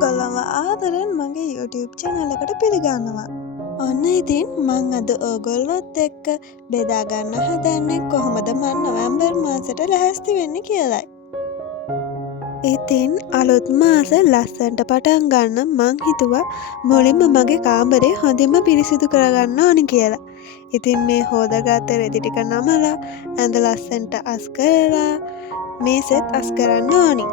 ඔයගොල්ලන්ව ආදරෙන් මගේ YouTube channel එකට පිළිගන්නවා. ඔන්න ඉතින් මං අද ඔයගොල්ලොත් එක්ක බෙදා ගන්න හදන්නේ කොහොමද මං නොවැම්බර් මාසෙට ලැහැස්ති වෙන්නේ කියලයි. ඉතින් අලුත් මාස ලස්සනට පටන් ගන්න මං හිතුවා මුලින්ම මගේ කාමරේ හොඳින්ම පිරිසිදු කරගන්න ඕනි කියලා. ඉතින් මේ හොදාගත්ත රෙදි ටික නමලා ඇඳ ලස්සනට අස් කරලා මේසෙත් අස් කරන්න ඕනි.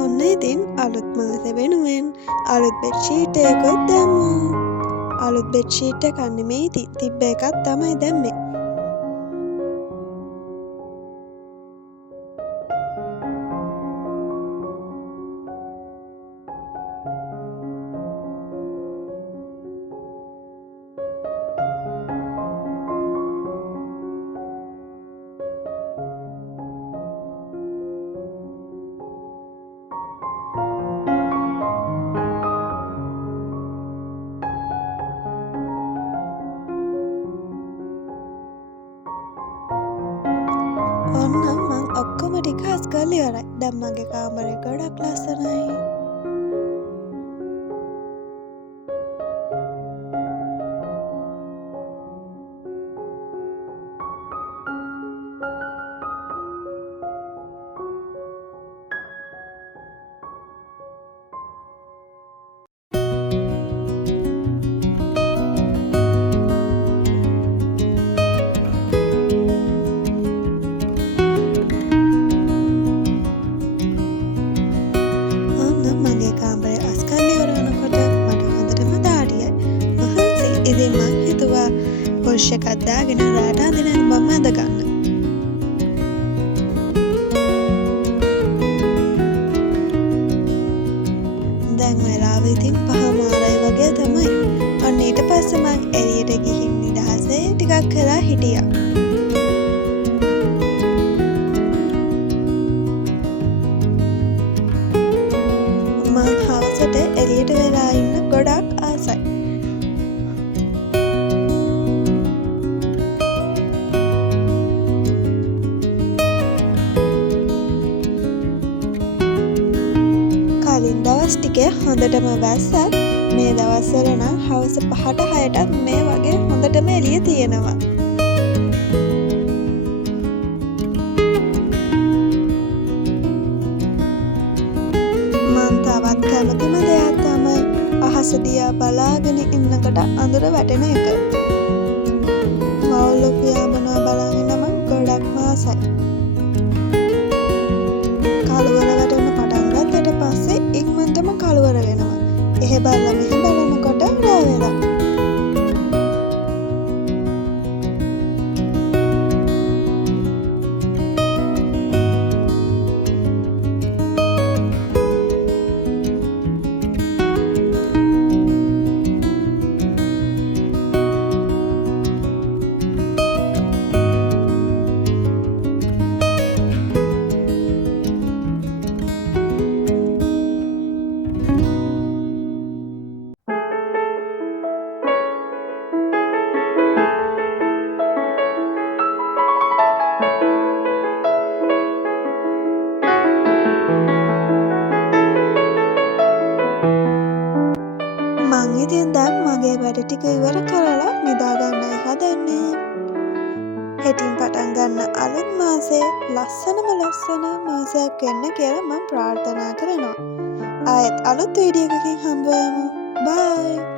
ඔන්න ඉතින් අලුත් මාස වෙනුවෙන් අලුත් බෙඩ්ෂීට් එකකුත් දැම්මු. අලුත් බෙඩ්ෂීට් එකක් නෙමෙයි තිබ්බ එකක් තමයි දැම්මේ. ඔන්න මං ඔක්කොම ටික අස් කරලා ඉවරයි. දැන් මගේ කාමරේ ගොඩක් ලස්සනයි. ඉතින් මං හිතුවා පොර්ෂ් එකක් දාගෙන රාට අඳින ඇඳුමක් ඇඳ ගන්න. දැන් වෙලාව ඉතින් 5:00 වගේ තමයි. අන්න ඊට පස්සේ මං එළියට ගිහින් නිදහසේ ටිකක් කරලා හිටියා. මං හවසට එළියට වෙලා ඉන්න ගොඩක් ආසයි. කලින් දවස් ටිකේ හොඳටම වැස්සත් මේ දවස්වල නම් හවස 5ට 6ටත් මේ වගේ හොඳටම එළිය තියෙනවා. මං තවත් කැමතිම දෙයක් තමයි අහස දිහා බලාගෙන ඉන්නකොට අඳුර වැටෙන එක. වවුලු පියාඹනවා බලන් ඉන්න මං ගොඩක්ම ආසයි. කලවර වැටෙන පටන් ගත්තට පස්සේ ඉක්මනටම කලවර වෙනවා. එහෙ බලලා මෙහෙ බලනකොට රැ වෙලා. මං ඉතින් දැන් මගේ වැඩ ටික ඉවර කරලා නිදා ගන්නයි හදන්නේ. හෙටින් පටන් ගන්න අලුත් මාසේ ලස්සනම ලස්සන මාසයක් වෙන්න කියලා මං ප්‍රාර්ථනා කරනවා. ආයෙත් අලුත් වීඩියෝ එකකින් හම්බ වෙමු. බයි.